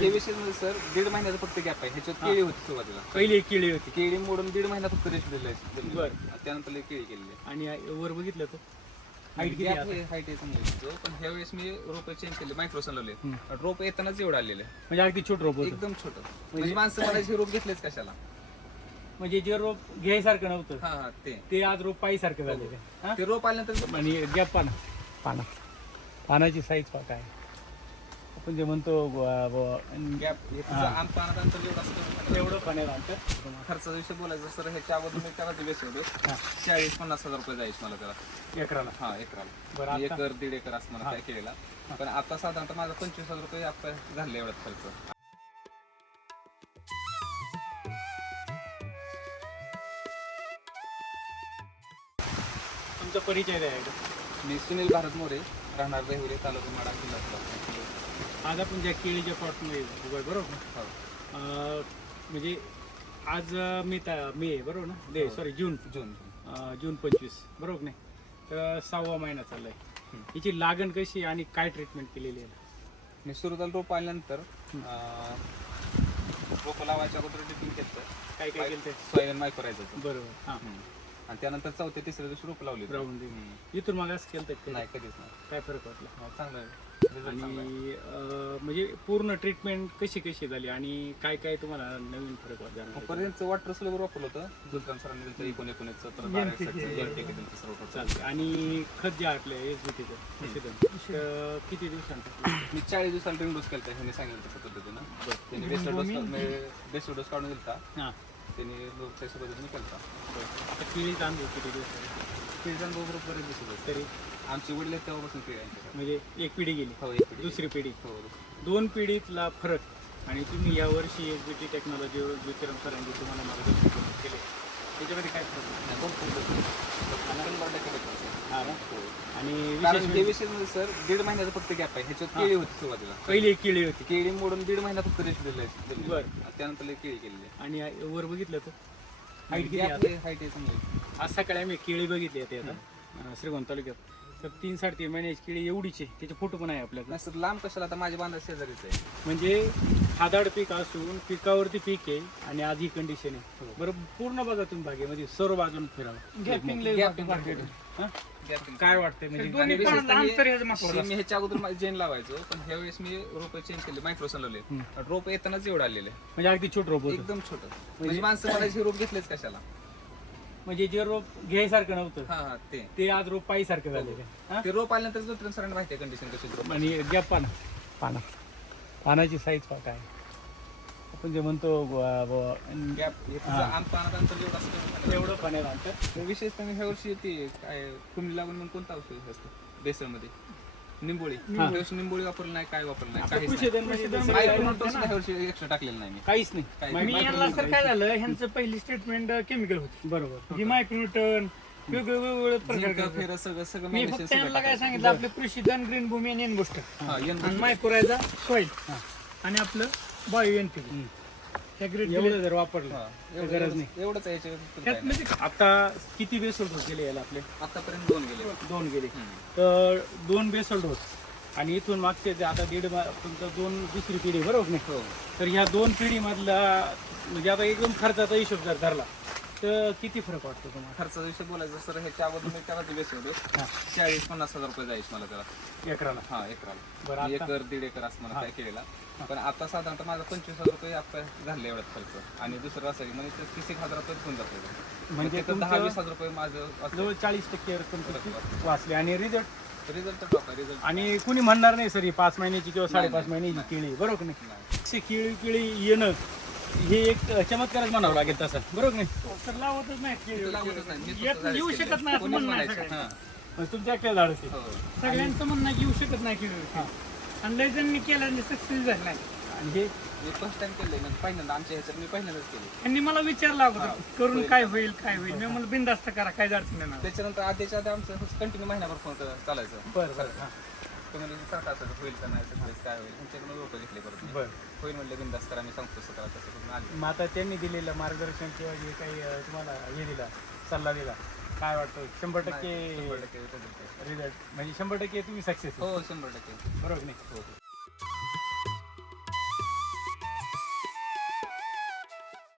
हे विषय म्हणजे सर 1.5 महिन्याचा फक्त गॅप आहे. ह्याच्यात केळी होती सुरुवातीला. पहिली एक केळी होती. केळी मोडून 1.5 महिना फक्त रेस्ट दिलेला आहे. बरं. त्यानंतर लई केळी केलेली आहे. आणि वर बघितलं तर हाईट किती गॅप आहे आहे, हाईट आहे समजायचं. पण ह्या वेळेस मी रोप चेंज केले, मायक्रोसन लावले. रोप येतानाच एवढं आलेलं आहे. म्हणजे अगदी छोट रोप होतं. एकदम छोटं. म्हणजे माणसं म्हणायचे रोप घेतलेच कशाला. म्हणजे जे रोप घ्यायसारखं नव्हतं हा हा ते आज रोप पायीसारखं झालेलं आहे. ते रोप आल्यानंतर आणि गॅप पानाची साईज पहा काय आपण जे म्हणतो गॅप आम पानात अंतर एवढं असतं. एवढं पाण्याला अंतर. खर्चाचा विषय बोलायचं सर, ह्याच्या अगोदर मी त्याला बेस होतो 40-50 हजार रुपये जायचे मला त्याला एकराला. हा एकराला. बरं, आता? 1-1.5 एकर असं मला काय केलेला. पण आता साधारणतः माझा 25,000 रुपये आता झाले एवढाच खर्च. तुमचा परिचय द्या एकदा. मी सुनील भारत मोरे, राहणार देहुरे, तालुका माडा, जिल्हा सोलापूर. आज आपण ज्या केळीच्या प्लॉटमध्ये उभं बरोबर ना? हो. म्हणजे आज मे आहे बरोबर ना? सॉरी जून जून 25 बरोबर नाही? तर 6वा महिना चाललाय. याची लागण कशी आणि काय ट्रीटमेंट केलेली आहे? मी सुरुवातीला रोप आल्यानंतर रोप लावायच्या अगोदर ड्रिपिंग केलं. काय काय केलं ते? सोयाबीन मायक्रोरायझरचं. बरोबर. हां. आणि त्यानंतर 4-3 दिवशी रोप लावली. राहून इथून मग असं केलं तर नाही कधीच नाही. काय फरक वाटला? चांगलं आहे. आणि म्हणजे पूर्ण ट्रीटमेंट कशी झाली आणि काय काय तुम्हाला नवीन फरक वाटला? पर्यंत वॉटर स्लोवर वापरलं होतं. जुलतान सरांनी दिलं 19-19 तर 12 चालतं. आणि खत जे आपल्या SBT किती दिवसांचं? मी 40 दिवसाला रिंग डोस केला. ह्यांनी सांगितलं तसं पद्धतीनं. त्यांनी बेस्ट डोस काढून दिलता. हां. त्यांनी त्याच्या पद्धतीने केला. आता केळीचा अनुभव किती दिवस? केळीचा बरोबर बरेच दिवस तरी आमची वडील आहेत तेव्हापासून केळी आहे. म्हणजे एक पिढी गेली. हो, एक पिढी. दुसरी पिढी. हो. 2 पिढीतला फरक. आणि तुम्ही यावर्षी SBT टेक्नॉलॉजीवर ज्योतिराम सरांनी तुम्हाला मार्गदर्शन केले त्याच्यामध्ये काय फरक? हां. आणि हे विषय म्हणजे सर 1.5 महिन्याचा फक्त गॅप आहे. ह्याच्यात केळी होती सुरुवातीला. पहिली एक केळी होती. केळी मोडून 1.5 महिना फक्त रेस्ट दिलेला आहे. बरं. त्यानंतर लई केळी केलेली आहे. आणि वर बघितलं तर हाईट किती हाईट आहे? आहे समजायचं. आज सकाळी आम्ही केळी बघितली आहे आता श्रीगोंदा तालुक्यात. तर 3-3.5 महिन्याची केळी एवढीच आहे. त्याचे फोटो पण आहे आपल्याकडे. नाही सर लांब कशाला, आता माझ्या बांधा शेजारीच आहे. म्हणजे हादाड पीक असून पिकावरती पीक आहे आणि आज ही कंडिशन आहे. बरं पूर्ण बघा तुम्ही बागेमध्ये सर्व बाजून फिरावं. काय वाटतंय म्हणजे मी ह्याच्या अगोदर जेन लावायचो, पण ह्या वेळेस मी रोप चेंज केले, मायक्रोसन लावले. रोप येतानाच एवढं आलेले म्हणजे अगदी छोट रोप होतं. एकदम छोटं. म्हणजे माणसं म्हणायचे रोप घेतलेच कशाला. म्हणजे जे रोप घ्यायसारखं नव्हतं हा ते आज रोप पायीसारखं झालेलं आहे. ते रोप आल्यानंतर ज्योतिराम सरांना माहिती आहे कंडिशन कशी रोप. आणि गॅप पानाची साईज पहा काय आपण जे म्हणतो गॅप आम पानात अंतर एवढं असतं. एवढं पाण्याला अंतर. विशेषतः मी ह्या वर्षी ती काय कुंडी लागून मग कोणता औषध असतं बेसनमध्ये? निंबोळी. निंबोळी वापरलं नाही, काय वापरलं नाही, काहीच एक्स्ट्रा टाकलेलं नाही मी. काहीच नाही. मी यांना सर काय झालं, ह्यांचं पहिली स्टेटमेंट केमिकल होती. बरोबर. ही मायक्रोन्यूटन वेगवेगळे प्रकार. फेर सगळं मी फक्त त्यांना काय सांगितलं, आपले कृषीधन, ग्रीन भूमी आणि एनबुस्टर आणि मायक्रोरायझा सॉइल आणि आपलं बायो एनपीके हे ग्रेड एवढं जर वापरलं गरज नाही. एवढंच म्हणजे आता किती बेसोल्ट डोस गेले याला आपले? आतापर्यंत 2 गेले. तर 2 बेसोल्ट डोस आणि इथून मागचे आता तुमचं 2 दुसरी पिढी बरोबर नाही? तर ह्या 2 पिढीमधला म्हणजे आता एकदम खर्चाचा हिशोब जर धरला तर किती फरक वाटतो तुम्हाला? खर्चाचा विषय बोलायचं सर, ह्याच्या अगोदर मी त्याला बेस होतो 40-50 हजार रुपये जायचे मला त्याला एकराला. हा एकराला. बरं. 1-1.5 एकर असं मला काय केलेला. पण आता साधारणतः माझा 25,000 रुपये आता झाले एवढाच खर्च. आणि दुसरं असं म्हणजे 30,000 रुपये होऊन जातो. म्हणजे 10-20 हजार रुपये माझं जवळ 40% रक्कम वाचली. आणि रिझल्ट तर टॉप आहे. आणि कुणी म्हणणार नाही सर ही 5 महिन्याची किंवा 5.5 महिन्याची केळी बरोबर नाही? केळी येणं हे एक चमत्कारच म्हणावं लागेल तसं बरोबर नाही? तर लावतच नाही, येऊ शकत नाही असं म्हणणं आहे सगळ्यांचं. तुमच्या काय झाड असेल सगळ्यांचं म्हणणं आहे की येऊ शकत नाही केळी. आणि लय जणांनी केलं सक्सेस झालं नाही. आणि हे मी फर्स्ट टाइम केलंय म्हणजे पहिल्यांदा आमच्या ह्याच्यात मी पहिल्यांदाच केली. त्यांनी मला विचारलं अगोदर करून काय होईल मी मला बिनधास्त करा, काय अडचण नाही. त्याच्यानंतर आधीच्या आधी आमचं कंटिन्यू महिनाभर फोन चालायचं. बरं. तुम्ही सारखं असं होईल का नाही, काय होईल त्यांच्याकडून लोक घेतले परत. बरं. होईल म्हटलं बिंदास करा, मी सांगतो तसं करा, तसं करून आले. मग आता त्यांनी दिलेलं मार्गदर्शन किंवा जे काही तुम्हाला हे दिला सल्ला दिला काय वाटतं? 100% रिझल्ट म्हणजे 100% तुम्ही सक्सेस? हो 100% बरोबर नाही? हो.